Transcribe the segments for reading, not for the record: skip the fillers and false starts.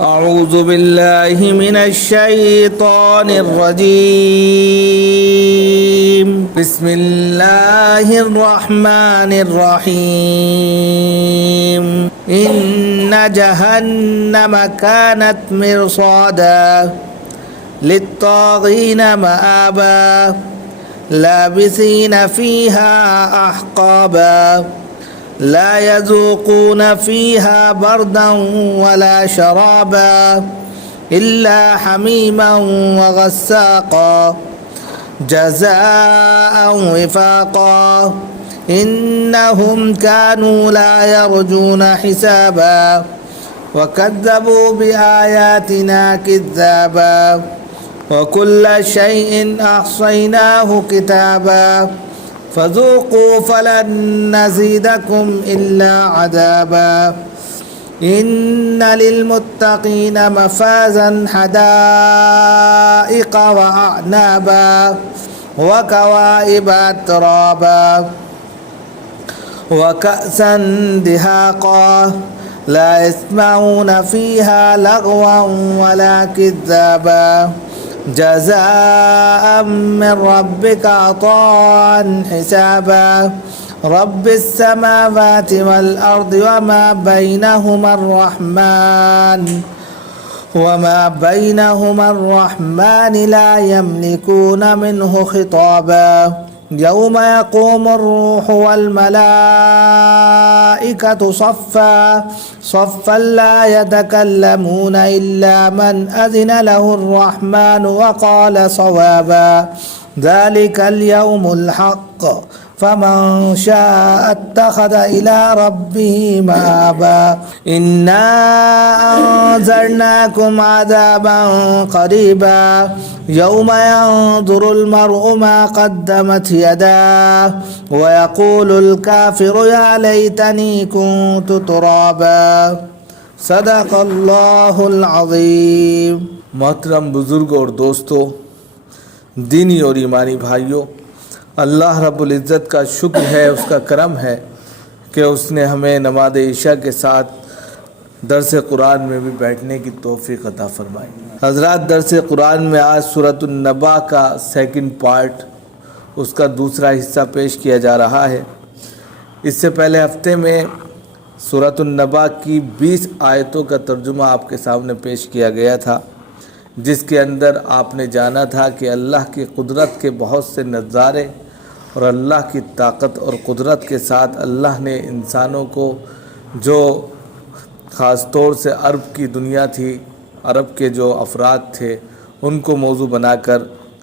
أعوذ بالله من الشيطان الرجيم بسم الله الرحمن الرحيم إن جهنم كانت مرصادا للطاغين مآبا لابثين فيها أحقابا لا يذوقون فيها بردا ولا شرابا إلا حميما وغساقا جزاء وفاقا إنهم كانوا لا يرجون حسابا وكذبوا بآياتنا كذابا وكل شيء أحصيناه كتابا فذوقوا فلن نزيدكم إلا عذابا إن للمتقين مفازا حدائق وأعنابا وكواعب أترابا وكأسا دهاقا لا يسمعون فيها لغوا ولا كذابا جزاء من ربك عطاء حسابا رب السماوات والأرض وما بينهما الرحمن لا يملكون منه خطابا يوم يقوم الروح والملائكة صفا لا يتكلمون إلا من أذن له الرحمن وقال صوابا ذلك اليوم الحق فمن شاء اتخذ إلى ربه مآبا إنا أنذرناكم عذابا قريبا يوم ينظر المرء ما قدمت يداه ويقول الكافر يا ليتني كنت ترابا صدق اللہ العظیم۔ محترم بزرگوں اور دوستوں، دینی اور ایمانی بھائیوں، اللہ رب العزت کا شکر ہے، اس کا کرم ہے کہ اس نے ہمیں نماز عشاء کے ساتھ درس قرآن میں بھی بیٹھنے کی توفیق عطا فرمائی۔ حضرات، درس قرآن میں آج سورۃ النبا کا سیکنڈ پارٹ، اس کا دوسرا حصہ پیش کیا جا رہا ہے۔ اس سے پہلے ہفتے میں سورۃ النبا کی 20 آیتوں کا ترجمہ آپ کے سامنے پیش کیا گیا تھا، جس کے اندر آپ نے جانا تھا کہ اللہ کی قدرت کے بہت سے نظارے اور اللہ کی طاقت اور قدرت کے ساتھ اللہ نے انسانوں کو، جو خاص طور سے عرب کی دنیا تھی، عرب کے جو افراد تھے، ان کو موضوع بنا کر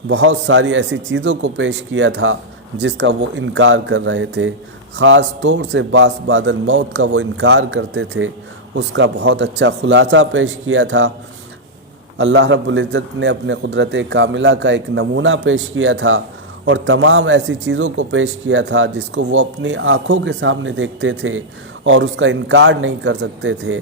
بہت ساری ایسی چیزوں کو پیش کیا تھا جس کا وہ انکار کر رہے تھے۔ خاص طور سے باس بعد الموت کا وہ انکار کرتے تھے، اس کا بہت اچھا خلاصہ پیش کیا تھا۔ اللہ رب العزت نے اپنے قدرت کاملہ کا ایک نمونہ پیش کیا تھا اور تمام ایسی چیزوں کو پیش کیا تھا جس کو وہ اپنی آنکھوں کے سامنے دیکھتے تھے اور اس کا انکار نہیں کر سکتے تھے،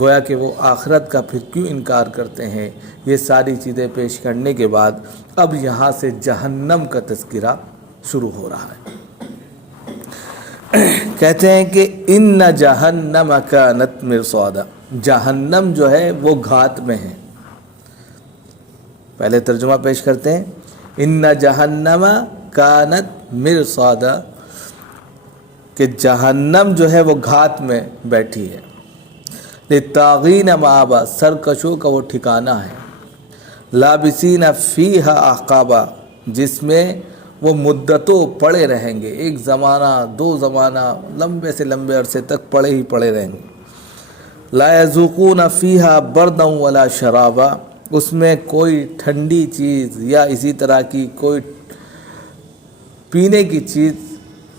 گویا کہ وہ آخرت کا پھر کیوں انکار کرتے ہیں۔ یہ ساری چیزیں پیش کرنے کے بعد اب یہاں سے جہنم کا تذکرہ شروع ہو رہا ہے۔ کہتے ہیں کہ ان جہنم کانت مرصادا، جہنم جو ہے وہ گھات میں ہے۔ پہلے ترجمہ پیش کرتے ہیں، ان جہنم کانت مرصادا، کہ جہنم جو ہے وہ گھات میں بیٹھی ہے۔ للطاغین مآبا، سرکشوں کا وہ ٹھکانہ ہے۔ لابسین فیہا احقابا، جس میں وہ مدتوں پڑے رہیں گے، ایک زمانہ، دو زمانہ، لمبے سے لمبے عرصے تک پڑے ہی پڑے رہیں گے۔ لا یذوقون فیہا بردا ولا شرابا، اس میں کوئی ٹھنڈی چیز یا اسی طرح کی کوئی پینے کی چیز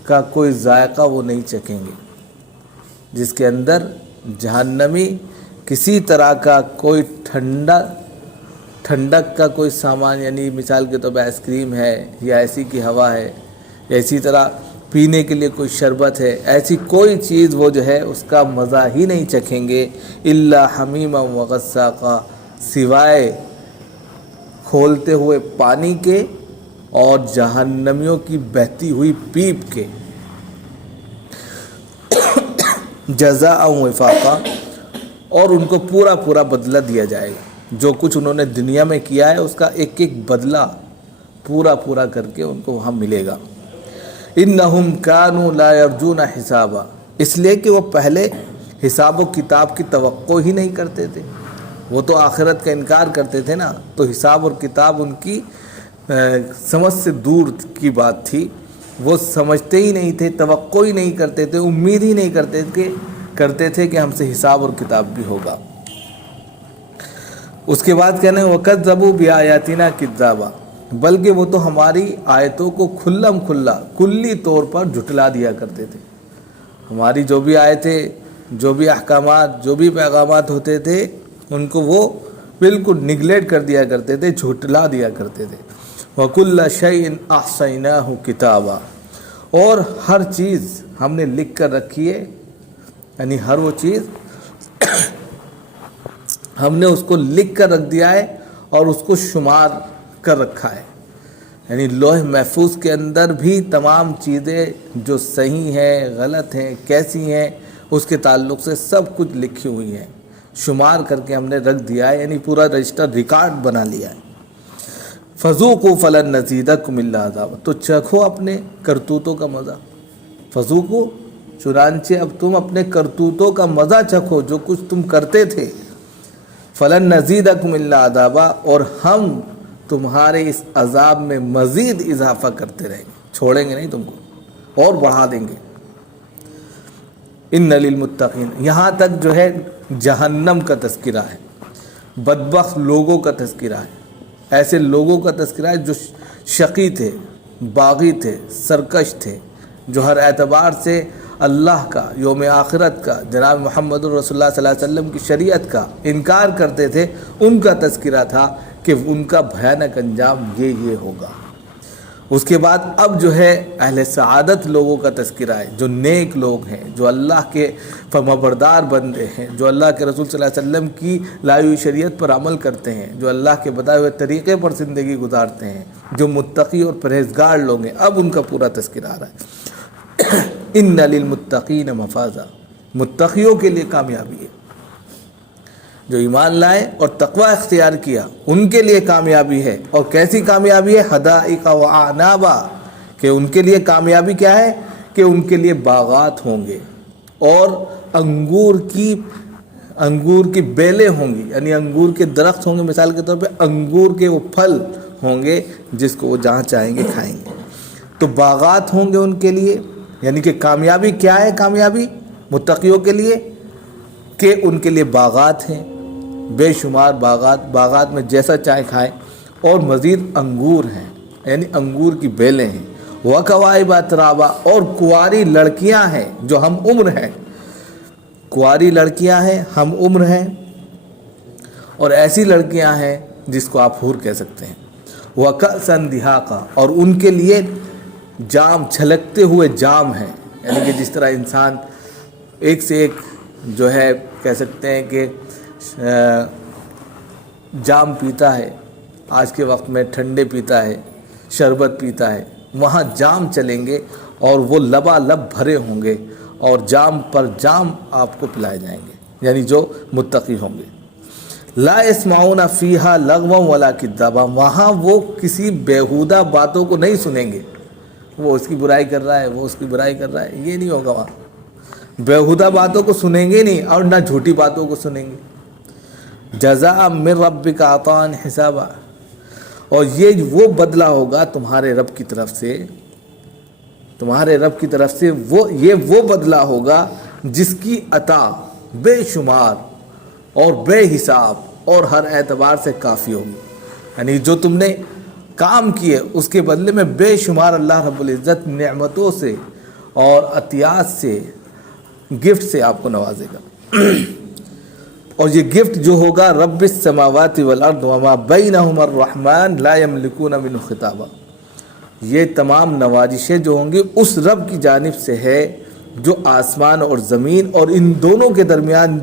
کا کوئی ذائقہ وہ نہیں چکھیں گے، جس کے اندر جہنمی کسی طرح کا کوئی ٹھنڈک کا کوئی سامان، یعنی مثال کے طور پہ آئس کریم ہے یا ایسی کی ہوا ہے یا اسی طرح پینے کے لیے کوئی شربت ہے، ایسی کوئی چیز وہ جو ہے اس کا مزہ ہی نہیں چکھیں گے۔ الا حمیما وغساقا، سوائے کھولتے ہوئے پانی کے اور جہنمیوں کی بہتی ہوئی پیپ کے۔ جزاء وفاقا، اور ان کو پورا پورا بدلہ دیا جائے گا. جو کچھ انہوں نے دنیا میں کیا ہے اس کا ایک ایک بدلہ پورا پورا کر کے ان کو وہاں ملے گا. انہم کانوا لا یرجون حسابا، اس لیے کہ وہ پہلے حساب و کتاب کی توقع ہی نہیں کرتے تھے. وہ تو آخرت کا انکار کرتے تھے نا، تو حساب اور کتاب ان کی سمجھ سے دور کی بات تھی. وہ سمجھتے ہی نہیں تھے، توقع ہی نہیں کرتے تھے، امید ہی نہیں کرتے تھے کہ ہم سے حساب اور کتاب بھی ہوگا. اس کے بعد کہنے وَكَذَّبُوا بِآيَاتِنَا كِذَّابًا، بلکہ وہ تو ہماری آیتوں کو کھلم کھلا کلی طور پر جھٹلا دیا کرتے تھے. ہماری جو بھی آیتیں، جو بھی احکامات، جو بھی پیغامات ہوتے تھے ان کو وہ بالکل نگلیکٹ کر دیا کرتے تھے، جھٹلا دیا کرتے تھے. وَكُلَّ شَيْءٍ أَحْصَيْنَاهُ كِتَابًا، اور ہر چیز ہم نے لکھ کر رکھی ہے، یعنی ہر وہ چیز ہم نے اس کو لکھ کر رکھ دیا ہے اور اس کو شمار کر رکھا ہے. یعنی لوح محفوظ کے اندر بھی تمام چیزیں جو صحیح ہیں، غلط ہیں، کیسی ہیں، اس کے تعلق سے سب کچھ لکھی ہوئی ہیں، شمار کر کے ہم نے رکھ دیا ہے، یعنی پورا رجسٹر ریکارڈ بنا لیا ہے. فذوقوا فلن نزیدکم الا عذابا، تو چکھو اپنے کرتوتوں کا مزہ. فذوقوا، چنانچہ اب تم اپنے کرتوتوں کا مزہ چکھو، جو کچھ تم کرتے تھے. فلن نزیدکم الا عذابا، اور ہم تمہارے اس عذاب میں مزید اضافہ کرتے رہیں گے، چھوڑیں گے نہیں تم کو، اور بڑھا دیں گے. ان للمتقین، یہاں تک جو ہے جہنم کا تذکرہ ہے، بدبخت لوگوں کا تذکرہ ہے، ایسے لوگوں کا تذکرہ ہے جو شقی تھے، باغی تھے، سرکش تھے، جو ہر اعتبار سے اللہ کا، یوم آخرت کا، جناب محمد رسول اللہ صلی اللہ علیہ وسلم کی شریعت کا انکار کرتے تھے. ان کا تذکرہ تھا کہ ان کا بھیانک انجام یہ ہوگا. اس کے بعد اب جو ہے اہل سعادت لوگوں کا تذکرہ ہے، جو نیک لوگ ہیں، جو اللہ کے فرمانبردار بندے ہیں، جو اللہ کے رسول صلی اللہ علیہ وسلم کی لائی ہوئی شریعت پر عمل کرتے ہیں، جو اللہ کے بتائے ہوئے طریقے پر زندگی گزارتے ہیں، جو متقی اور پرہیزگار لوگ ہیں. اب ان کا پورا تذکرہ آ رہا ہے. ان للمتقین مفازا، متقیوں کے لیے کامیابی ہے. جو ایمان لائے اور تقوی اختیار کیا ان کے لیے کامیابی ہے. اور کیسی کامیابی ہے؟ حدائق و اعنابا، کہ ان کے لیے کامیابی کیا ہے؟ کہ ان کے لیے باغات ہوں گے اور انگور کی بیلیں ہوں گی، یعنی انگور کے درخت ہوں گے. مثال کے طور پہ انگور کے وہ پھل ہوں گے جس کو وہ جہاں چاہیں گے کھائیں گے. تو باغات ہوں گے ان کے لیے، یعنی کہ کامیابی کیا ہے؟ کامیابی متقیوں کے لیے کہ ان کے لیے باغات ہیں، بے شمار باغات میں جیسا چاہے کھائیں، اور مزید انگور ہیں، یعنی انگور کی بیلیں ہیں. وَكَوَاعِبَ أَتْرَابًا، اور کنواری لڑکیاں ہیں جو ہم عمر ہیں. کنواری لڑکیاں ہیں، ہم عمر ہیں، اور ایسی لڑکیاں ہیں جس کو آپ حور کہہ سکتے ہیں. وَكَأْسًا دِهَاقًا، اور ان کے لیے جام، چھلکتے ہوئے جام ہیں، یعنی کہ جس طرح انسان ایک سے ایک جو ہے کہہ سکتے ہیں کہ جام پیتا ہے، آج کے وقت میں ٹھنڈے پیتا ہے، شربت پیتا ہے، وہاں جام چلیں گے اور وہ لبالب بھرے ہوں گے، اور جام پر جام آپ کو پلائے جائیں گے، یعنی جو متقی ہوں گے. لا يسمعون فیہا لغوا ولا کذابا، وہاں وہ کسی بیہودہ باتوں کو نہیں سنیں گے. وہ اس کی برائی کر رہا ہے، وہ اس کی برائی کر رہا ہے، یہ نہیں ہوگا. وہاں بیہودہ باتوں کو سنیں گے نہیں، اور نہ جھوٹی باتوں کو سنیں گے. جزاء من ربک عطاء حسابا، اور یہ وہ بدلہ ہوگا تمہارے رب کی طرف سے، تمہارے رب کی طرف سے یہ وہ بدلہ ہوگا جس کی عطا بے شمار اور بے حساب اور ہر اعتبار سے کافی ہوگی. یعنی جو تم نے کام کیے اس کے بدلے میں بے شمار اللہ رب العزت نعمتوں سے اور عطیات سے، گفٹ سے آپ کو نوازے گا. اور یہ گفٹ جو ہوگا رب السماوات والارض وما بینہما الرحمن لا یملکون منہ خطابا، یہ تمام نوازشیں جو ہوں گی اس رب کی جانب سے ہے جو آسمان اور زمین اور ان دونوں کے درمیان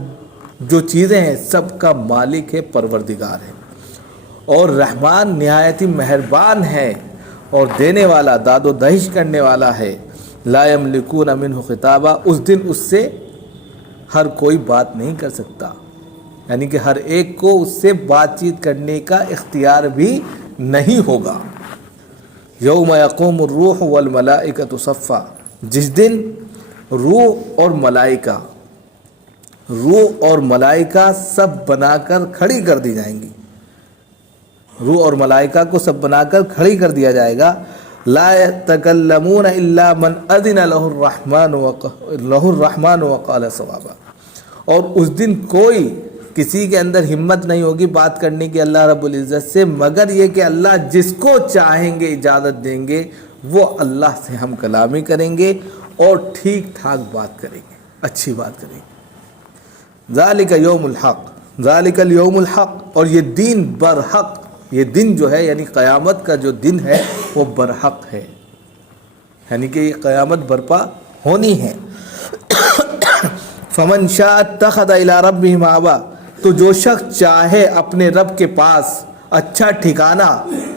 جو چیزیں ہیں سب کا مالک ہے، پروردگار ہے. اور رحمان نہایت ہی مہربان ہے اور دینے والا، داد و دہش کرنے والا ہے. لا یملکون منہ خطابا، اس دن اس سے ہر کوئی بات نہیں کر سکتا. یعنی کہ ہر ایک کو اس سے بات چیت کرنے کا اختیار بھی نہیں ہوگا۔ یوم یقوم الروح والملائکۃ صفا، جس دن روح اور ملائکہ سب بنا کر کھڑی کر دی جائیں گی، روح اور ملائکہ کو سب بنا کر کھڑی کر دیا جائے گا۔ لا يتکلمون الا من اذن له الرحمن وقال صوابا، اور اس دن کوئی کسی کے اندر ہمت نہیں ہوگی بات کرنے کی اللہ رب العزت سے، مگر یہ کہ اللہ جس کو چاہیں گے اجازت دیں گے، وہ اللہ سے ہم کلامی کریں گے اور ٹھیک ٹھاک بات کریں گے، اچھی بات کریں گے۔ ذالک یوم الحق، ذالک الیوم الحق، اور یہ دین برحق، یہ دن جو ہے یعنی قیامت کا جو دن ہے وہ برحق ہے، یعنی کہ یہ قیامت برپا ہونی ہے۔ فمن شاء اتخذ الی ربہ مآبا، تو جو شخص چاہے اپنے رب کے پاس اچھا ٹھکانہ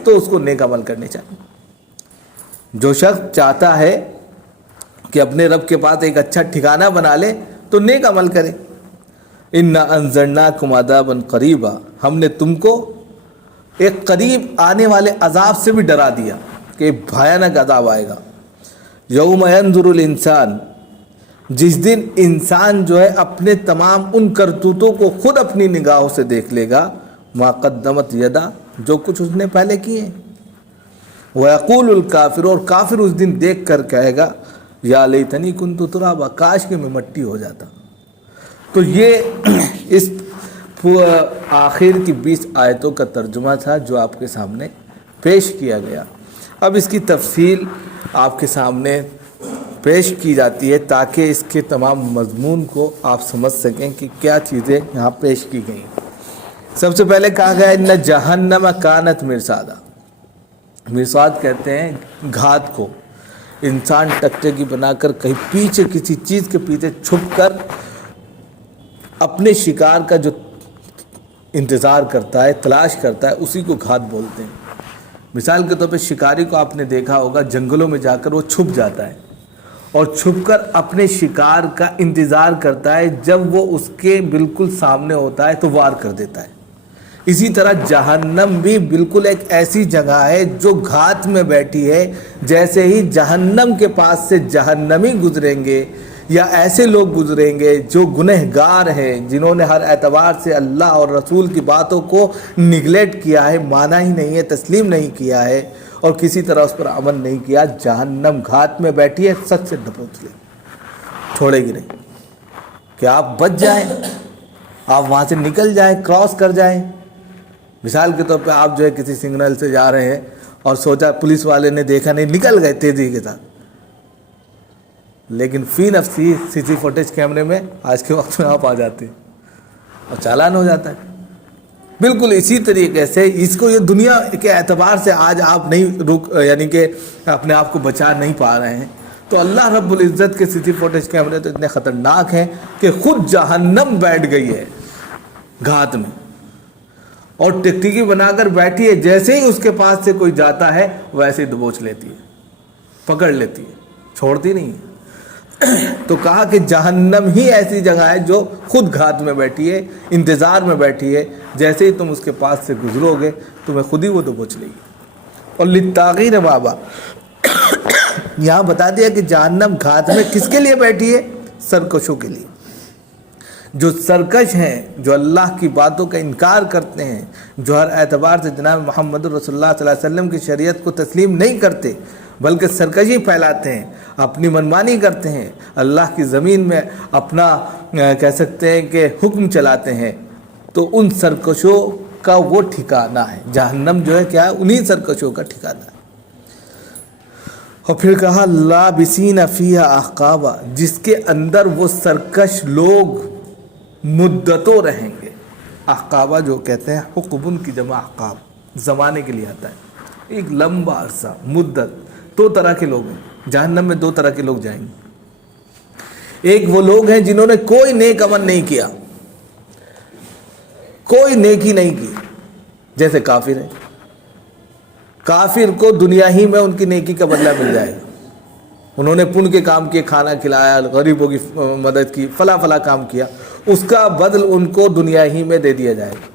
تو اس کو نیک عمل کرنے چاہیے۔ جو شخص چاہتا ہے کہ اپنے رب کے پاس ایک اچھا ٹھکانہ بنا لے تو نیک عمل کرے۔ انا انذرناکم عذابا قریبا، ہم نے تم کو ایک قریب آنے والے عذاب سے بھی ڈرا دیا کہ بھیانک عذاب آئے گا۔ یوم ینظر الانسان، جس دن انسان جو ہے اپنے تمام ان کرتوتوں کو خود اپنی نگاہوں سے دیکھ لے گا، ما قدمت یدا، جو کچھ اس نے پہلے کیے۔ وَيَقُولُ الْكَافِرُ، اور کافر اس دن دیکھ کر کہے گا یا لیتنی کنت ترابا، کاش کہ میں مٹی ہو جاتا۔ تو یہ اس آخر کی 20 آیتوں کا ترجمہ تھا جو آپ کے سامنے پیش کیا گیا۔ اب اس کی تفصیل آپ کے سامنے پیش کی جاتی ہے تاکہ اس کے تمام مضمون کو آپ سمجھ سکیں کہ کیا چیزیں یہاں پیش کی گئیں۔ سب سے پہلے کہا گیا ان جہنم کانت مرصادا، مرصاد کہتے ہیں گھات کو، انسان ٹکٹکی بنا کر کہیں پیچھے کسی چیز کے پیچھے چھپ کر اپنے شکار کا جو انتظار کرتا ہے، تلاش کرتا ہے، اسی کو گھات بولتے ہیں۔ مثال کے طور پہ شکاری کو آپ نے دیکھا ہوگا جنگلوں میں جا کر وہ چھپ جاتا ہے اور چھپ کر اپنے شکار کا انتظار کرتا ہے، جب وہ اس کے بالکل سامنے ہوتا ہے تو وار کر دیتا ہے۔ اسی طرح جہنم بھی بالکل ایک ایسی جگہ ہے جو گھات میں بیٹھی ہے، جیسے ہی جہنم کے پاس سے جہنمی گزریں گے یا ایسے لوگ گزریں گے جو گنہگار ہیں، جنہوں نے ہر اعتبار سے اللہ اور رسول کی باتوں کو نگلیکٹ کیا ہے، مانا ہی نہیں ہے، تسلیم نہیں کیا ہے اور کسی طرح اس پر عمل نہیں کیا، جہنم گھات میں بیٹھی ہے، سچ سے دبوچ لے، چھوڑے گی نہیں کہ آپ بچ جائیں، آپ وہاں سے نکل جائیں، کراس کر جائیں۔ مثال کے طور پہ آپ جو ہے کسی سگنل سے جا رہے ہیں اور سوچا پولیس والے نے دیکھا نہیں، نکل گئے تیزی کے ساتھ، لیکن فی نفسی سی سی فوٹیج کیمرے میں آج کے وقت میں آپ آ جاتے ہیں اور چالان ہو جاتا ہے۔ بالکل اسی طریقے سے اس کو یہ دنیا کے اعتبار سے آج آپ نہیں یعنی کہ اپنے آپ کو بچا نہیں پا رہے ہیں، تو اللہ رب العزت کے سی سی فوٹیج کیمرے تو اتنے خطرناک ہیں کہ خود جہنم بیٹھ گئی ہے گھات میں اور ٹکٹکی بنا کر بیٹھی ہے، جیسے ہی اس کے پاس سے کوئی جاتا ہے ویسے ہی دبوچ لیتی ہے، پکڑ لیتی ہے، چھوڑتی نہیں ہے۔ تو کہا کہ جہنم ہی ایسی جگہ ہے جو خود گھات میں بیٹھی ہے، انتظار میں بیٹھی ہے، جیسے ہی تم اس کے پاس سے گزرو گے تمہیں خود ہی وہ دبوچ لے گی۔ اور للطاغین بابا، یہاں بتا دیا کہ جہنم گھات میں کس کے لیے بیٹھی ہے؟ سرکشوں کے لیے، جو سرکش ہیں، جو اللہ کی باتوں کا انکار کرتے ہیں، جو ہر اعتبار سے جناب محمد رسول اللہ صلی اللہ علیہ وسلم کی شریعت کو تسلیم نہیں کرتے بلکہ سرکشی پھیلاتے ہیں، اپنی منمانی کرتے ہیں، اللہ کی زمین میں اپنا کہہ سکتے ہیں کہ حکم چلاتے ہیں، تو ان سرکشوں کا وہ ٹھکانہ ہے جہنم، جو ہے کیا ہے؟ انہی سرکشوں کا ٹھکانہ ہے۔ اور پھر کہا لابسین فیہا احقابا، جس کے اندر وہ سرکش لوگ مدتوں رہیں گے۔ احقابہ جو کہتے ہیں حقبن کی جمع احقاب، زمانے کے لیے آتا ہے، ایک لمبا عرصہ، مدت۔ دو طرح کے لوگ ہیں جہنم میں، دو طرح کے لوگ جائیں گے۔ ایک وہ لوگ ہیں جنہوں نے کوئی نیک عمل نہیں کیا، کوئی نیکی نہیں کی، جیسے کافر ہیں۔ کافر کو دنیا ہی میں ان کی نیکی کا بدلہ مل جائے گا، انہوں نے پن کے کام کیے، کھانا کھلایا، غریبوں کی مدد کی، فلاں کام کیا، اس کا بدل ان کو دنیا ہی میں دے دیا جائے گا۔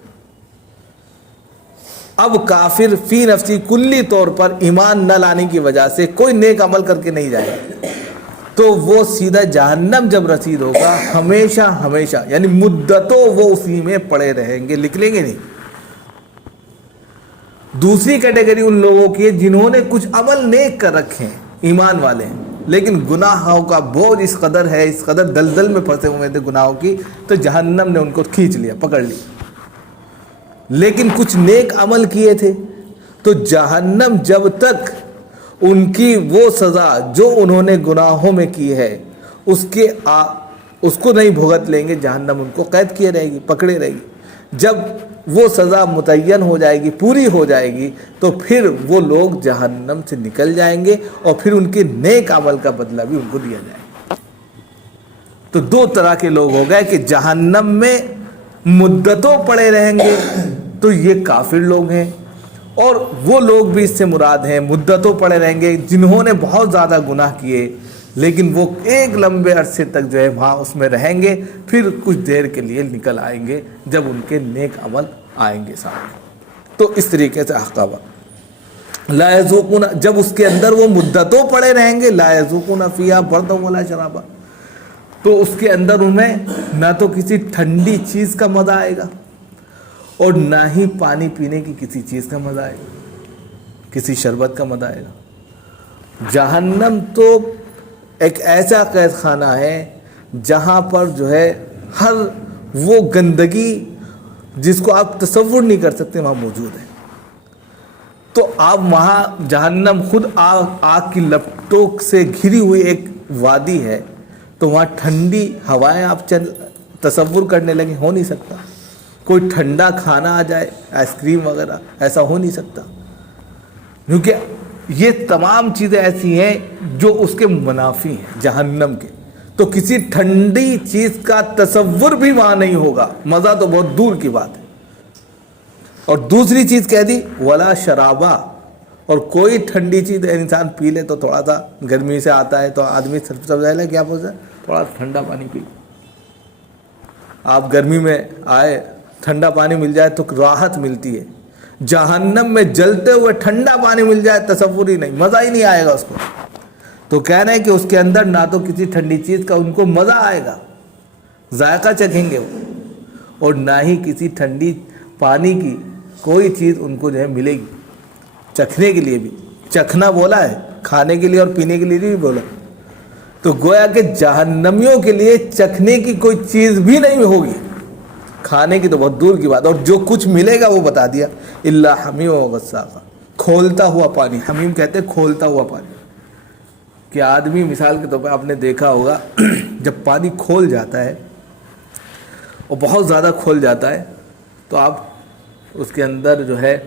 اب کافر فی نفسی کلی طور پر ایمان نہ لانے کی وجہ سے کوئی نیک عمل کر کے نہیں جائے گا، تو وہ سیدھا جہنم جب رسید ہوگا ہمیشہ ہمیشہ، یعنی مدتوں وہ اسی میں پڑے رہیں گے، نکلیں گے نہیں۔ دوسری کیٹیگری ان لوگوں کی ہے جنہوں نے کچھ عمل نیک کر رکھے ہیں، ایمان والے ہیں، لیکن گناہوں کا بوجھ اس قدر ہے، اس قدر دلدل میں پھنسے ہوئے تھے گناہوں کی، تو جہنم نے ان کو کھینچ لیا، پکڑ لی۔ لیکن کچھ نیک عمل کیے تھے تو جہنم جب تک ان کی وہ سزا جو انہوں نے گناہوں میں کی ہے اس کو نہیں بھگت لیں گے، جہنم ان کو قید کیے رہے گی، پکڑے رہے گی۔ جب وہ سزا متعین ہو جائے گی، پوری ہو جائے گی، تو پھر وہ لوگ جہنم سے نکل جائیں گے اور پھر ان کے نیک عمل کا بدلہ بھی ان کو دیا جائے گا۔ تو دو طرح کے لوگ ہو گئے کہ جہنم میں مدتوں پڑے رہیں گے، تو یہ کافر لوگ ہیں، اور وہ لوگ بھی اس سے مراد ہیں مدتوں پڑے رہیں گے جنہوں نے بہت زیادہ گناہ کیے، لیکن وہ ایک لمبے عرصے تک جو ہے وہاں اس میں رہیں گے، پھر کچھ دیر کے لیے نکل آئیں گے جب ان کے نیک عمل آئیں گے سامنے۔ تو اس طریقے سے احقابہ لا یذوقون، جب اس کے اندر وہ مدتوں پڑے رہیں گے، لا یذوقون فیہا بردا ولا شرابا، تو اس کے اندر انہیں نہ تو کسی ٹھنڈی چیز کا مزہ آئے گا اور نہ ہی پانی پینے کی کسی چیز کا مزہ آئے گا، کسی شربت کا مزہ آئے گا۔ جہنم تو ایک ایسا قید خانہ ہے جہاں پر جو ہے ہر وہ گندگی جس کو آپ تصور نہیں کر سکتے وہاں موجود ہے۔ تو آپ وہاں جہنم خود آگ کی لپٹوں سے گھری ہوئی ایک وادی ہے، تو وہاں ٹھنڈی ہوائیں آپ تصور کرنے لگے، ہو نہیں سکتا۔ کوئی ٹھنڈا کھانا آ جائے، آئس کریم وغیرہ، ایسا ہو نہیں سکتا، کیونکہ یہ تمام چیزیں ایسی ہیں جو اس کے منافی ہیں جہنم کے۔ تو کسی ٹھنڈی چیز کا تصور بھی وہاں نہیں ہوگا، مزہ تو بہت دور کی بات ہے۔ اور دوسری چیز کہہ دی ولا شرابا، اور کوئی ٹھنڈی چیز انسان پی لے تو تھوڑا سا گرمی سے آتا ہے تو آدمی سمجھ کیا بولتا ہے، تھوڑا ٹھنڈا پانی پی۔ آپ گرمی میں آئے، ٹھنڈا پانی مل جائے تو راحت ملتی ہے، جہنم میں جلتے ہوئے ٹھنڈا پانی مل جائے تصور ہی نہیں، مزہ ہی نہیں آئے گا اس کو۔ تو کہنا ہے کہ اس کے اندر نہ تو کسی ٹھنڈی چیز کا ان کو مزہ آئے گا، ذائقہ چکھیں گے وہ، اور نہ ہی کسی ٹھنڈی پانی کی کوئی چیز ان کو جو ہے ملے گی چکھنے کے لیے بھی۔ چکھنا بولا ہے، کھانے کے لیے اور پینے کے لیے بھی بولا۔ تو گویا کہ جہنمیوں کے لیے چکھنے کی کوئی چیز بھی نہیں ہوگی، کھانے کی تو بہت دور کی بات۔ اور جو کچھ ملے گا وہ بتا دیا، الا حمیم و غساقہ، کھولتا ہوا پانی۔ حمیم کہتے ہیں کھولتا ہوا پانی، کہ آدمی مثال کے طور پر آپ نے دیکھا ہوگا جب پانی کھول جاتا ہے اور بہت زیادہ کھول جاتا ہے تو آپ اس کے اندر جو ہے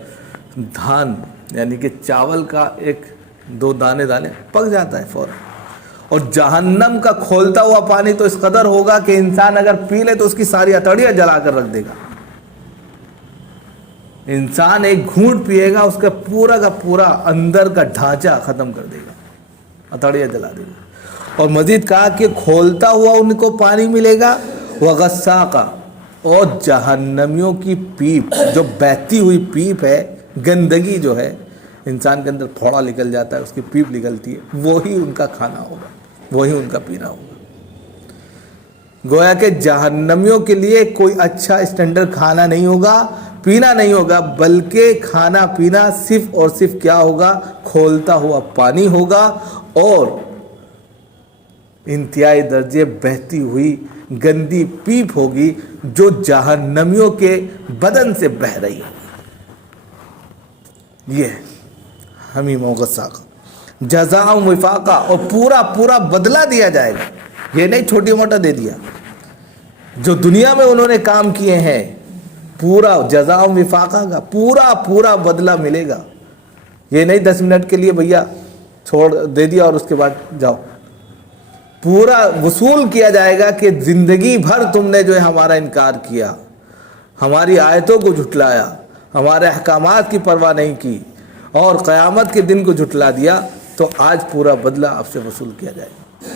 دھان یعنی کہ چاول کا ایک دو دانے پک جاتا ہے فوراً۔ اور جہنم کا کھولتا ہوا پانی تو اس قدر ہوگا کہ انسان اگر پی لے تو اس کی ساری ہتھیلیاں جلا کر رکھ دے گا۔ انسان ایک گھونٹ پیے گا، اس کا پورا اندر کا ڈھانچہ ختم کر دے گا، ہتھیلیاں جلا دے گا۔ اور مزید کہا کہ کھولتا ہوا ان کو پانی ملے گا، وغساقہ، اور جہنمیوں کی پیپ، جو بہتی ہوئی پیپ ہے، گندگی جو ہے انسان کے اندر پھوڑا نکل جاتا ہے، اس کی پیپ نکلتی ہے، وہی ان کا کھانا ہوگا، وہی ان کا پینا ہوگا۔ گویا کہ جہنمیوں کے لیے کوئی اچھا اسٹینڈرڈ کھانا نہیں ہوگا، پینا نہیں ہوگا، بلکہ کھانا پینا صرف اور صرف کیا ہوگا، کھولتا ہوا پانی ہوگا اور انتہائی درجے بہتی ہوئی گندی پیپ ہوگی جو جہنمیوں کے بدن سے بہہ رہی ہے۔ یہ حمیم و غساق، جزاء وفاقہ، اور پورا بدلہ دیا جائے گا۔ یہ نہیں چھوٹی موٹا دے دیا، جو دنیا میں انہوں نے کام کیے ہیں پورا جزاء وفاقہ کا پورا بدلہ ملے گا۔ یہ نہیں 10 منٹ کے لیے بھیا چھوڑ دے دیا اور اس کے بعد جاؤ، پورا وصول کیا جائے گا کہ زندگی بھر تم نے جو ہے ہمارا انکار کیا، ہماری آیتوں کو جھٹلایا، ہمارے احکامات کی پرواہ نہیں کی اور قیامت کے دن کو جھٹلا دیا، تو آج پورا بدلہ آپ سے وصول کیا جائے گا۔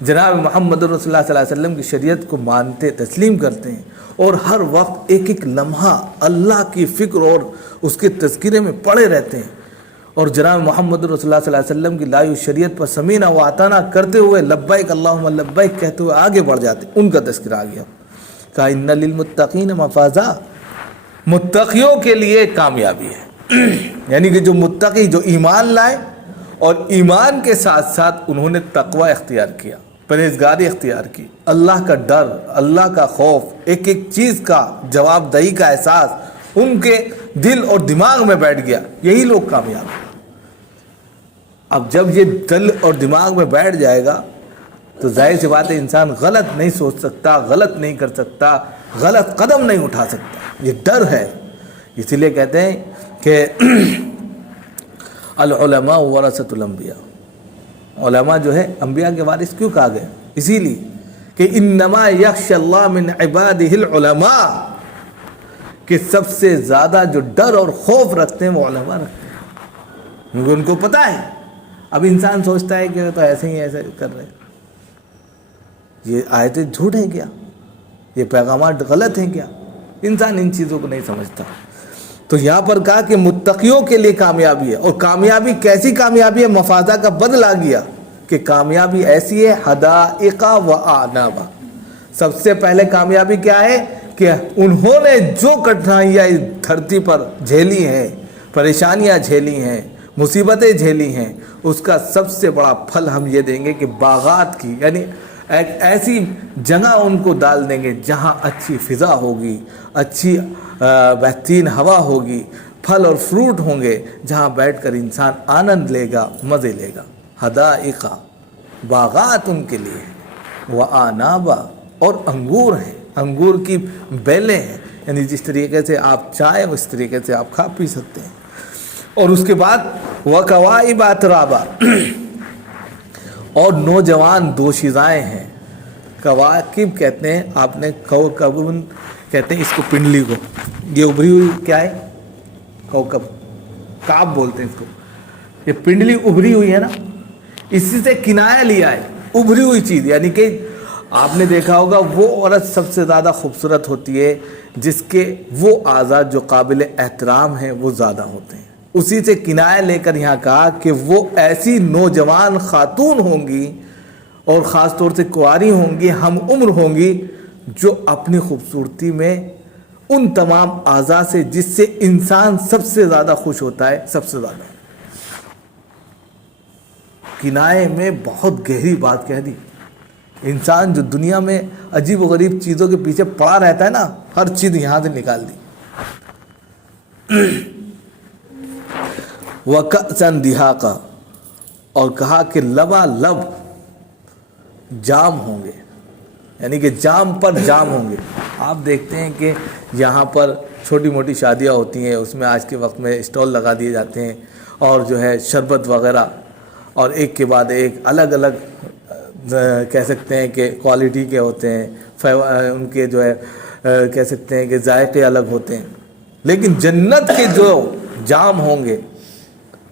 جناب محمد رسول اللہ صلی اللہ علیہ وسلم کی شریعت کو مانتے تسلیم کرتے ہیں اور ہر وقت ایک ایک لمحہ اللہ کی فکر اور اس کے تذکرے میں پڑے رہتے ہیں، اور جناب محمد رسول اللہ صلی اللہ علیہ وسلم کی لائی ہوئی شریعت پر سمینا و اطاعنا کرتے ہوئے لبیک اللہم لبیک کہتے ہوئے آگے بڑھ جاتے ہیں۔ ان کا تذکرہ آ گیا، کہا ان للمتقین مفازا، متقیوں کے لیے کامیابی ہے، یعنی کہ جو متقی جو ایمان لائے اور ایمان کے ساتھ ساتھ انہوں نے تقوی اختیار کیا، پرہیزگاری اختیار کی، اللہ کا ڈر، اللہ کا خوف، ایک ایک چیز کا جواب دہی کا احساس ان کے دل اور دماغ میں بیٹھ گیا، یہی لوگ کامیاب ہیں۔ اب جب یہ دل اور دماغ میں بیٹھ جائے گا تو ظاہر سی بات ہے انسان غلط نہیں سوچ سکتا، غلط نہیں کر سکتا، غلط قدم نہیں اٹھا سکتا، یہ ڈر ہے۔ اسی لیے کہتے ہیں کہ العلماء ورثۃ الانبیاء، علماء جو ہے انبیاء کے وارث کیوں کہا گیا؟ اسی لیے کہ انما یخشی اللہ من عبادہ العلماء، کہ سب سے زیادہ جو ڈر اور خوف رکھتے ہیں وہ علماء رکھتے ہیں، کیونکہ ان کو پتہ ہے۔ اب انسان سوچتا ہے کہ تو ایسے ہی ایسے کر رہے، یہ آیتیں جھوٹ ہیں کیا، یہ پیغامات غلط ہیں کیا؟ انسان ان چیزوں کو نہیں سمجھتا۔ تو یہاں پر کہا کہ متقیوں کے لیے کامیابی ہے، اور کامیابی کیسی کامیابی ہے؟ مفازہ کا بدل آ گیا کہ کامیابی ایسی ہے حدائق و اعنابا۔ سب سے پہلے کامیابی کیا ہے کہ انہوں نے جو کٹھنائیاں اس دھرتی پر جھیلی ہیں، پریشانیاں جھیلی ہیں، مصیبتیں جھیلی ہیں، اس کا سب سے بڑا پھل ہم یہ دیں گے کہ باغات کی، یعنی ایک ایسی جگہ ان کو ڈال دیں گے جہاں اچھی فضا ہوگی، اچھی بہترین ہوا ہوگی، پھل اور فروٹ ہوں گے جہاں بیٹھ کر انسان آنند لے گا، مزے لے گا۔ حدائق، باغات ان کے لیے ہیں، وعنابا، اور انگور ہیں، انگور کی بیلیں ہیں، یعنی جس طریقے سے آپ چائے اس طریقے سے آپ کھا پی سکتے ہیں۔ اور اس کے بعد وکواعب اترابا، اور نوجوان دوشیزائیں ہیں۔ کواکب کہتے ہیں، آپ نے کوکب کہتے ہیں اس کو، پنڈلی کو، یہ ابھری ہوئی کیا ہے؟ کوکب، کعب بولتے ہیں اس کو، یہ پنڈلی ابھری ہوئی ہے نا، اسی سے کنایا لیا ہے، ابھری ہوئی چیز، یعنی کہ آپ نے دیکھا ہوگا وہ عورت سب سے زیادہ خوبصورت ہوتی ہے جس کے وہ اعضاء جو قابل احترام ہیں وہ زیادہ ہوتے ہیں۔ اسی سے کنایہ لے کر یہاں کہا کہ وہ ایسی نوجوان خاتون ہوں گی اور خاص طور سے کنواری ہوں گی، ہم عمر ہوں گی، جو اپنی خوبصورتی میں ان تمام اعضاء سے جس سے انسان سب سے زیادہ خوش ہوتا ہے، سب سے زیادہ۔ کنایے میں بہت گہری بات کہہ دی۔ انسان جو دنیا میں عجیب و غریب چیزوں کے پیچھے پڑا رہتا ہے نا، ہر چیز یہاں سے نکال دی۔ وَكَأْسًا دِهَاقًا، اور کہا کہ لبالب جام ہوں گے، یعنی کہ جام پر جام ہوں گے۔ آپ دیکھتے ہیں کہ یہاں پر چھوٹی موٹی شادیاں ہوتی ہیں، اس میں آج کے وقت میں اسٹال لگا دیے جاتے ہیں، اور جو ہے شربت وغیرہ، اور ایک کے بعد ایک الگ الگ کہہ سکتے ہیں کہ کوالٹی کے ہوتے ہیں، ان کے جو ہے کہہ سکتے ہیں کہ ذائقے الگ ہوتے ہیں۔ لیکن جنت کے جو جام ہوں گے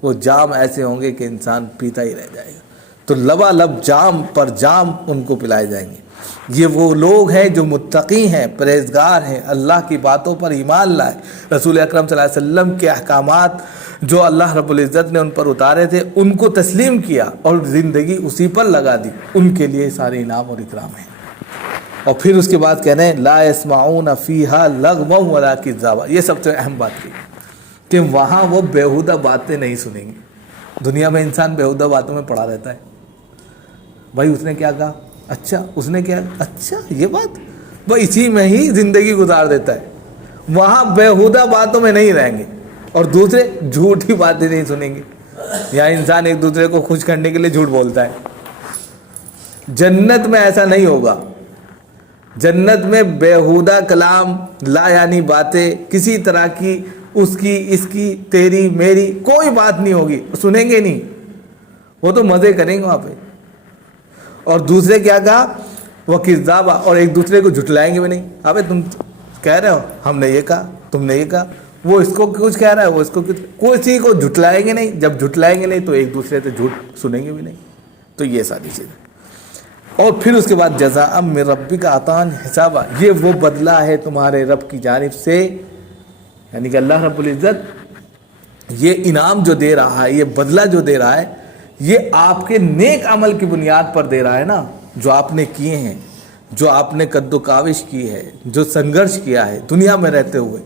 وہ جام ایسے ہوں گے کہ انسان پیتا ہی رہ جائے گا۔ تو لبالب جام پر جام ان کو پلائے جائیں گے۔ یہ وہ لوگ ہیں جو متقی ہیں، پرہیزگار ہیں، اللہ کی باتوں پر ایمان لائے، رسول اکرم صلی اللہ علیہ وسلم کے احکامات جو اللہ رب العزت نے ان پر اتارے تھے ان کو تسلیم کیا اور زندگی اسی پر لگا دی، ان کے لیے سارے انعام اور اکرام ہیں۔ اور پھر اس کے بعد کہہ رہے ہیں لا يسمعون فیہا لغوا ولا کذابا، یہ سب سے اہم بات کی کہ وہاں وہ بیہودہ باتیں نہیں سنیں گے۔ دنیا میں انسان بیہودہ باتوں میں پڑا رہتا ہے، بھائی اس نے کیا کہا، اچھا اس نے کیا، اچھا یہ بات، وہ اسی میں ہی زندگی گزار دیتا ہے۔ وہاں بیہودہ باتوں میں نہیں رہیں گے، اور دوسرے جھوٹی باتیں نہیں سنیں گے۔ یہاں انسان ایک دوسرے کو خوش کرنے کے لیے جھوٹ بولتا ہے، جنت میں ایسا نہیں ہوگا۔ جنت میں بیہودہ کلام، لا یعنی باتیں، کسی طرح کی اس کی اس کی تیری میری کوئی بات نہیں ہوگی، سنیں گے نہیں، وہ تو مزے کریں گے وہاں پہ۔ اور دوسرے کیا کہا، وہ کذابہ، اور ایک دوسرے کو جھٹلائیں گے بھی نہیں۔ ابے تم کہہ رہے ہو ہم نے یہ کہا، تم نے یہ کہا، وہ اس کو کچھ کہہ رہا ہے، وہ اس کو کچھ، کسی کو جھٹلائیں گے نہیں۔ جب جھٹلائیں گے نہیں تو ایک دوسرے سے جھوٹ سنیں گے بھی نہیں۔ تو یہ ساری چیزیں اور پھر اس کے بعد جزاء من ربک عطاء حسابا، یہ وہ بدلہ ہے تمہارے رب کی جانب سے، یعنی کہ اللہ رب العزت یہ انعام جو دے رہا ہے، یہ بدلہ جو دے رہا ہے، یہ آپ کے نیک عمل کی بنیاد پر دے رہا ہے نا، جو آپ نے کیے ہیں، جو آپ نے قد و کاوش کی ہے، جو سنگھرش کیا ہے دنیا میں رہتے ہوئے،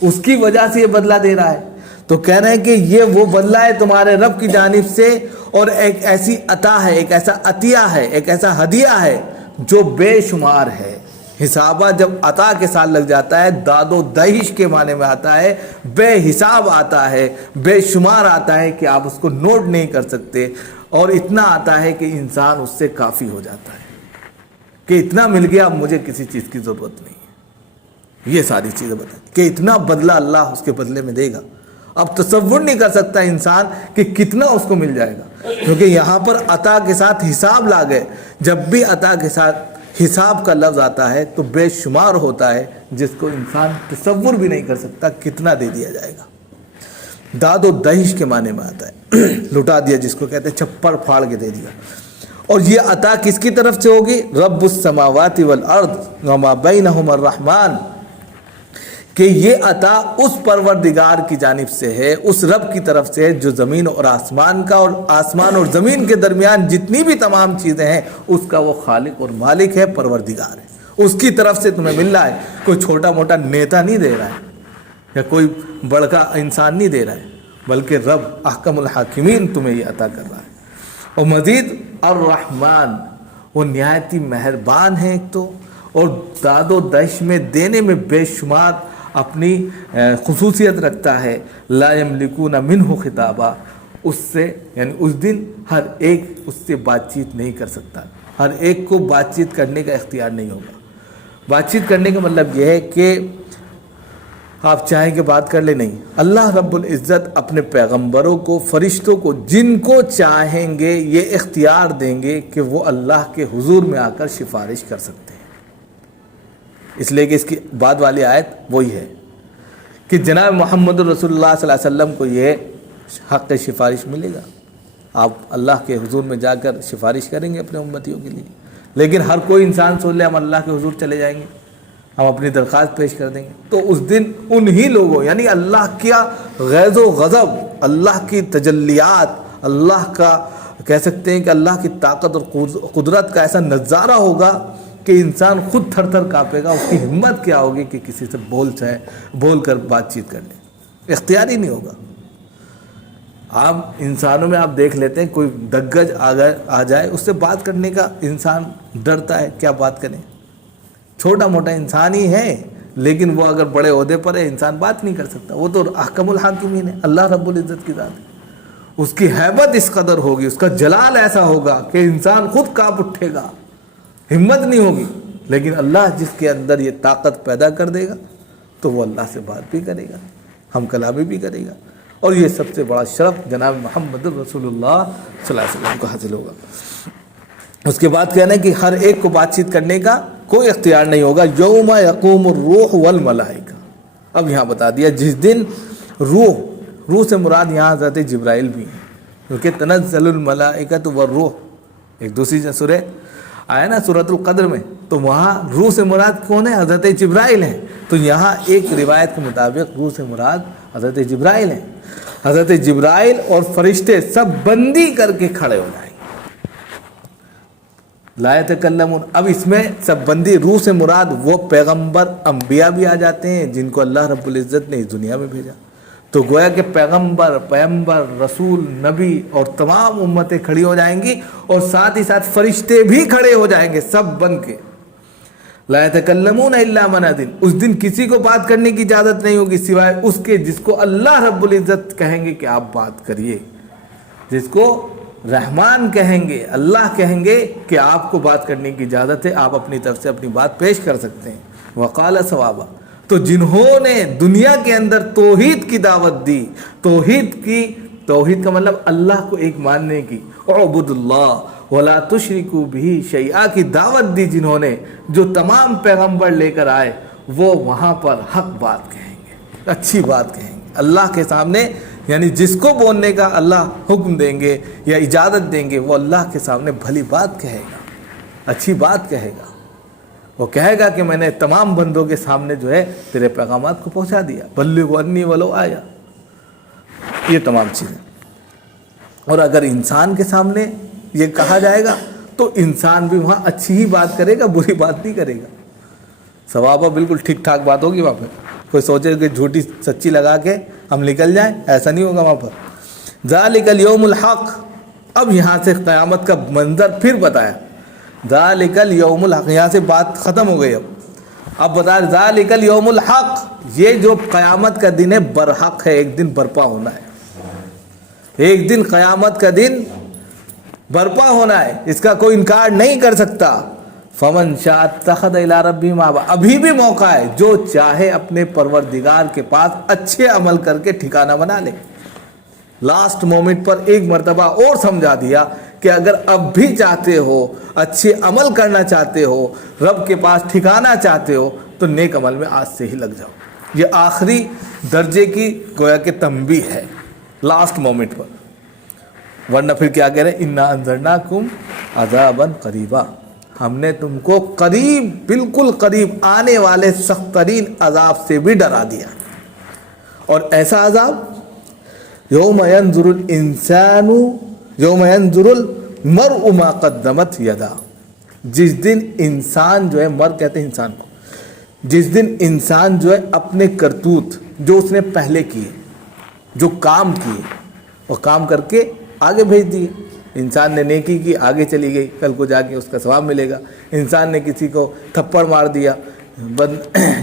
اس کی وجہ سے یہ بدلہ دے رہا ہے۔ تو کہہ رہے ہیں کہ یہ وہ بدلہ ہے تمہارے رب کی جانب سے، اور ایک ایسی عطا ہے، ایک ایسا عطیہ ہے، ایک ایسا ہدیہ ہے جو بے شمار ہے۔ حسابہ جب عطا کے ساتھ لگ جاتا ہے، داد و دہش کے معنی میں آتا ہے، بے حساب آتا ہے، بے شمار آتا ہے کہ آپ اس کو نوٹ نہیں کر سکتے، اور اتنا آتا ہے کہ انسان اس سے کافی ہو جاتا ہے کہ اتنا مل گیا، اب مجھے کسی چیز کی ضرورت نہیں ہے۔ یہ ساری چیزیں بتائیں کہ اتنا بدلہ اللہ اس کے بدلے میں دے گا، اب تصور نہیں کر سکتا انسان کہ کتنا اس کو مل جائے گا، کیونکہ یہاں پر عطا کے ساتھ حساب لا گئے۔ جب بھی عطا کے ساتھ حساب کا لفظ آتا ہے تو بے شمار ہوتا ہے، جس کو انسان تصور بھی نہیں کر سکتا کتنا دے دیا جائے گا۔ داد و دہش کے معنی میں آتا ہے، لٹا دیا جس کو کہتے ہیں، چھپڑ پھاڑ کے دے دیا۔ اور یہ عطا کس کی طرف سے ہوگی؟ رب السماوات والارض وما بینہما الرحمن، کہ یہ عطا اس پروردگار کی جانب سے ہے، اس رب کی طرف سے ہے جو زمین اور آسمان کا، اور آسمان اور زمین کے درمیان جتنی بھی تمام چیزیں ہیں اس کا وہ خالق اور مالک ہے، پروردگار ہے۔ اس کی طرف سے تمہیں مل رہا ہے، کوئی چھوٹا موٹا نیتا نہیں دے رہا ہے، یا کوئی بڑکا انسان نہیں دے رہا ہے، بلکہ رب احکم الحاکمین تمہیں یہ عطا کر رہا ہے۔ اور مزید الرحمن، وہ نہایت ہی مہربان ہیں ایک تو، اور داد و دہش میں دینے میں بے شمار اپنی خصوصیت رکھتا ہے۔ لا یملکون منہ خطابا، اس سے یعنی اس دن ہر ایک اس سے بات چیت نہیں کر سکتا، ہر ایک کو بات چیت کرنے کا اختیار نہیں ہوگا۔ بات چیت کرنے کا مطلب یہ ہے کہ آپ چاہیں کہ بات کر لیں، نہیں، اللہ رب العزت اپنے پیغمبروں کو، فرشتوں کو، جن کو چاہیں گے یہ اختیار دیں گے کہ وہ اللہ کے حضور میں آ کر سفارش کر سکتے ہیں۔ اس لیے کہ اس کی بعد والی آیت وہی ہے کہ جناب محمد رسول اللہ صلی اللہ علیہ وسلم کو یہ حق سفارش ملے گا، آپ اللہ کے حضور میں جا کر سفارش کریں گے اپنے امتیوں کے لیے۔ لیکن ہر کوئی انسان سوچ لے ہم اللہ کے حضور چلے جائیں گے، ہم اپنی درخواست پیش کر دیں گے، تو اس دن انہی لوگوں، یعنی اللہ کیا غیظ و غضب، اللہ کی تجلیات، اللہ کا کہہ سکتے ہیں کہ اللہ کی طاقت اور قدرت کا ایسا نظارہ ہوگا کہ انسان خود تھر تھر کانپے گا۔ اس کی ہمت کیا ہوگی کہ کسی سے بول کر بات چیت کر لے، اختیار ہی نہیں ہوگا۔ عام انسانوں میں آپ دیکھ لیتے ہیں، کوئی دگج آ جائے، اس سے بات کرنے کا انسان ڈرتا ہے، کیا بات کریں، چھوٹا موٹا انسان ہی ہے، لیکن وہ اگر بڑے عہدے پر ہے انسان بات نہیں کر سکتا، وہ تو احکم الحاکمین ہے، اللہ رب العزت کی ذات ہے۔ اس کی ہیبت اس قدر ہوگی، اس کا جلال ایسا ہوگا کہ انسان خود کانپ اٹھے گا، ہمت نہیں ہوگی۔ لیکن اللہ جس کے اندر یہ طاقت پیدا کر دے گا تو وہ اللہ سے بات بھی کرے گا، ہم کلامی بھی کرے گا، اور یہ سب سے بڑا شرف جناب محمد رسول اللہ صلی اللہ علیہ وسلم کو حاصل ہوگا۔ اس کے بعد کہنا ہے کہ ہر ایک کو بات چیت کرنے کا کوئی اختیار نہیں ہوگا۔ یوم یقوم الروح والملائکہ، اب یہاں بتا دیا جس دن روح سے مراد یہاں حضرت جبرائیل بھی ہیں، کیونکہ تنزل الملائکۃ والروح ایک دوسری سورہ آیا نا سورۃ القدر میں، تو وہاں روح سے مراد کون ہے؟ حضرت جبرائیل ہیں۔ تو یہاں ایک روایت کے مطابق روح سے مراد حضرت جبرائیل ہیں۔ حضرت جبرائیل اور فرشتے سب بندی کر کے کھڑے ہو جائیں گے، لا یتکلمون۔ اب اس میں سب بندی، روح سے مراد وہ پیغمبر انبیاء بھی آ جاتے ہیں جن کو اللہ رب العزت نے اس دنیا میں بھیجا، تو گویا کہ پیغمبر، رسول، نبی اور تمام امتیں کھڑی ہو جائیں گی، اور ساتھ ہی ساتھ فرشتے بھی کھڑے ہو جائیں گے سب بن کے۔ لا یتکلمون الا من اذن، اس دن کسی کو بات کرنے کی اجازت نہیں ہوگی سوائے اس کے جس کو اللہ رب العزت کہیں گے کہ آپ بات کریے، جس کو رحمان کہیں گے، اللہ کہیں گے کہ آپ کو بات کرنے کی اجازت ہے، آپ اپنی طرف سے اپنی بات پیش کر سکتے ہیں۔ وقال ثوابا، تو جنہوں نے دنیا کے اندر توحید کی دعوت دی، توحید کا مطلب اللہ کو ایک ماننے کی، اعبد اللہ ولا تشرکوا بہ شیئا کی دعوت دی، جنہوں نے، جو تمام پیغمبر لے کر آئے، وہ وہاں پر حق بات کہیں گے، اچھی بات کہیں گے اللہ کے سامنے، یعنی جس کو بولنے کا اللہ حکم دیں گے یا اجازت دیں گے وہ اللہ کے سامنے بھلی بات کہے گا۔ اچھی بات کہے گا، وہ کہے گا کہ میں نے تمام بندوں کے سامنے جو ہے تیرے پیغامات کو پہنچا دیا، بلغوا انی ولو آیا، یہ تمام چیزیں۔ اور اگر انسان کے سامنے یہ کہا جائے گا تو انسان بھی وہاں اچھی ہی بات کرے گا، بری بات نہیں کرے گا، ثواب بالکل ٹھیک ٹھاک بات ہوگی وہاں پہ۔ کوئی سوچے کہ جھوٹی سچی لگا کے ہم نکل جائیں، ایسا نہیں ہوگا وہاں پر۔ ذالک الیوم الحق، اب یہاں سے قیامت کا منظر پھر بتایا، ذالک الیوم الحق، یہاں سے بات ختم ہو گئی۔ اب بتا ذالک الیوم الحق، یہ جو قیامت کا دن ہے برحق ہے، ایک دن برپا ہونا ہے، ایک دن قیامت کا دن برپا ہونا ہے، اس کا کوئی انکار نہیں کر سکتا۔ فمن شاء اتخذ الی ربہ مآبا، ابھی بھی موقع ہے، جو چاہے اپنے پروردگار کے پاس اچھے عمل کر کے ٹھکانہ بنا لے۔ لاسٹ مومنٹ پر ایک مرتبہ اور سمجھا دیا کہ اگر اب بھی چاہتے ہو، اچھے عمل کرنا چاہتے ہو، رب کے پاس ٹھکانا چاہتے ہو، تو نیک عمل میں آج سے ہی لگ جاؤ۔ یہ آخری درجے کی گویا کہ تنبیہ ہے لاسٹ مومنٹ پر، ورنہ پھر کیا کہہ رہے ہیں، انا انذرناکم عذابا قریبا، ہم نے تم کو قریب، بالکل قریب آنے والے سخت ترین عذاب سے بھی ڈرا دیا۔ اور ایسا عذاب یوم ینظر الانسان، یوم ینظر المرء ما قدمت یدا، جس دن انسان جو ہے، مر کہتے ہیں انسان کو، جس دن انسان جو ہے اپنے کرتوت جو اس نے پہلے کیے، جو کام کیے، وہ کام کر کے آگے بھیج دیے۔ انسان نے نیکی کی، آگے چلی گئی، کل کو جا کے اس کا ثواب ملے گا۔ انسان نے کسی کو تھپڑ مار دیا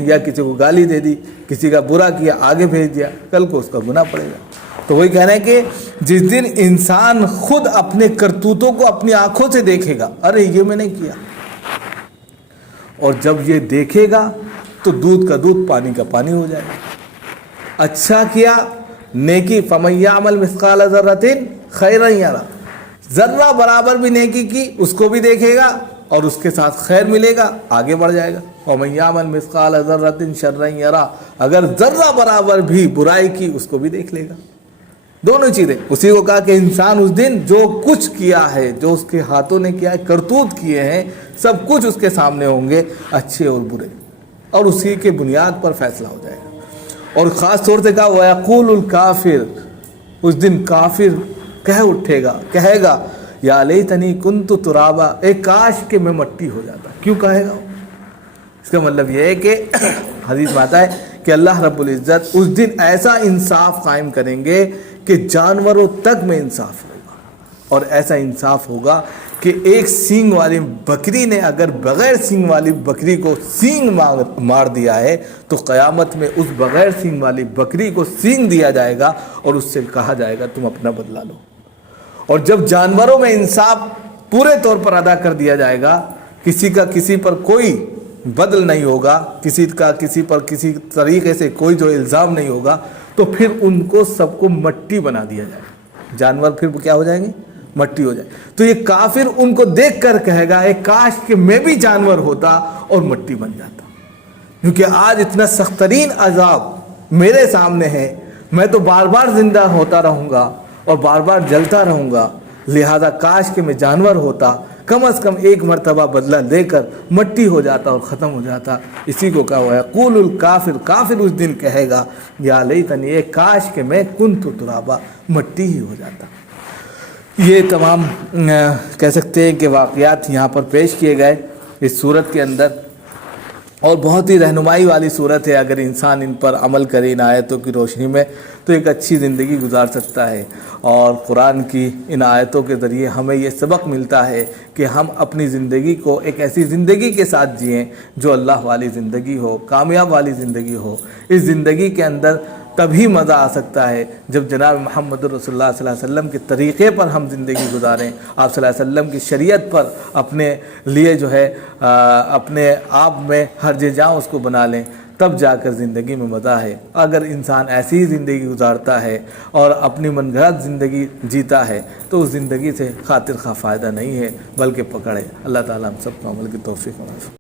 یا کسی کو گالی دے دی، کسی کا برا کیا، آگے بھیج دیا، کل کو اس کا گناہ پڑے گا۔ تو وہی کہہ رہے ہیں کہ جس دن انسان خود اپنے کرتوتوں کو اپنی آنکھوں سے دیکھے گا، ارے یہ میں نے کیا، اور جب یہ دیکھے گا تو دودھ کا دودھ، پانی کا پانی ہو جائے گا۔ اچھا کیا، نیکی، فَمَن يَعْمَلْ مِثْقَالَ ذَرَّةٍ خَيْرًا يَرَهُ، ذرہ برابر بھی نیکی کی، اس کو بھی دیکھے گا اور اس کے ساتھ خیر ملے گا، آگے بڑھ جائے گا۔ وَمَن يَعْمَلْ مِثْقَالَ ذَرَّةٍ شَرًّا يَرَهُ، اگر ذرہ برابر بھی برائی کی، اس کو بھی دیکھ لے گا۔ دونوں چیزیں، اسی کو کہا کہ انسان اس دن جو کچھ کیا ہے، جو اس کے ہاتھوں نے کیا ہے، کرتوت کیے ہیں، سب کچھ اس کے سامنے ہوں گے، اچھے اور برے، اور اسی کے بنیاد پر فیصلہ ہو جائے گا۔ اور خاص طور سے کہا وَيَقُولُ الْكَافِرُ، اس دن کافر کہہ اٹھے گا، کہے گا یا لیتنی کنت ترابا، اے کاش کہ میں مٹی ہو جاتا۔ کیوں کہے گا؟ اس کا مطلب یہ ہے کہ حدیث میں آتا ہے کہ اللہ رب العزت اس دن ایسا انصاف قائم کریں گے کہ جانوروں تک میں انصاف ہوگا، اور ایسا انصاف ہوگا کہ ایک سینگ والی بکری نے اگر بغیر سینگ والی بکری کو سینگ مار دیا ہے، تو قیامت میں اس بغیر سینگ والی بکری کو سینگ دیا جائے گا اور اس سے کہا جائے گا تم اپنا بدلہ لو۔ اور جب جانوروں میں انصاف پورے طور پر ادا کر دیا جائے گا، کسی کا کسی پر کوئی بدل نہیں ہوگا، کسی کا کسی پر کسی طریقے سے کوئی جو الزام نہیں ہوگا، تو پھر ان کو سب کو مٹی بنا دیا جائے گا، جانور پھر کیا ہو جائیں گے؟ مٹی ہو جائے۔ تو یہ کافر ان کو دیکھ کر کہے گا اے کاش کہ میں بھی جانور ہوتا اور مٹی بن جاتا، کیونکہ آج اتنا سخت ترین عذاب میرے سامنے ہے، میں تو بار بار زندہ ہوتا رہوں گا اور بار بار جلتا رہوں گا، لہذا کاش کہ میں جانور ہوتا، کم از کم ایک مرتبہ بدلہ لے کر مٹی ہو جاتا اور ختم ہو جاتا۔ اسی کو کہا ہوا ہے قول الکافر، کافر اس دن کہے گا یا لیتنی، اے کاش کہ میں کنت ترابا، مٹی ہی ہو جاتا۔ یہ تمام کہہ سکتے ہیں کہ واقعات یہاں پر پیش کیے گئے اس صورت کے اندر، اور بہت ہی رہنمائی والی صورت ہے۔ اگر انسان ان پر عمل کرے، ان آیتوں کی روشنی میں، تو ایک اچھی زندگی گزار سکتا ہے۔ اور قرآن کی ان آیتوں کے ذریعے ہمیں یہ سبق ملتا ہے کہ ہم اپنی زندگی کو ایک ایسی زندگی کے ساتھ جئیں جو اللہ والی زندگی ہو، کامیاب والی زندگی ہو۔ اس زندگی کے اندر تبھی مزہ آ سکتا ہے جب جناب محمد رسول اللہ صلی اللہ علیہ وسلم کے طریقے پر ہم زندگی گزاریں، آپ صلی اللہ علیہ وسلم کی شریعت پر اپنے لیے جو ہے اپنے آپ میں ہر جہاں اس کو بنا لیں، تب جا کر زندگی میں مزہ ہے۔ اگر انسان ایسی ہی زندگی گزارتا ہے اور اپنی من گھڑت زندگی جیتا ہے تو اس زندگی سے خاطر خواہ فائدہ نہیں ہے بلکہ پکڑ ہے۔ اللہ تعالیٰ ہم سب کو عمل کی توفیق عطا فرمائے۔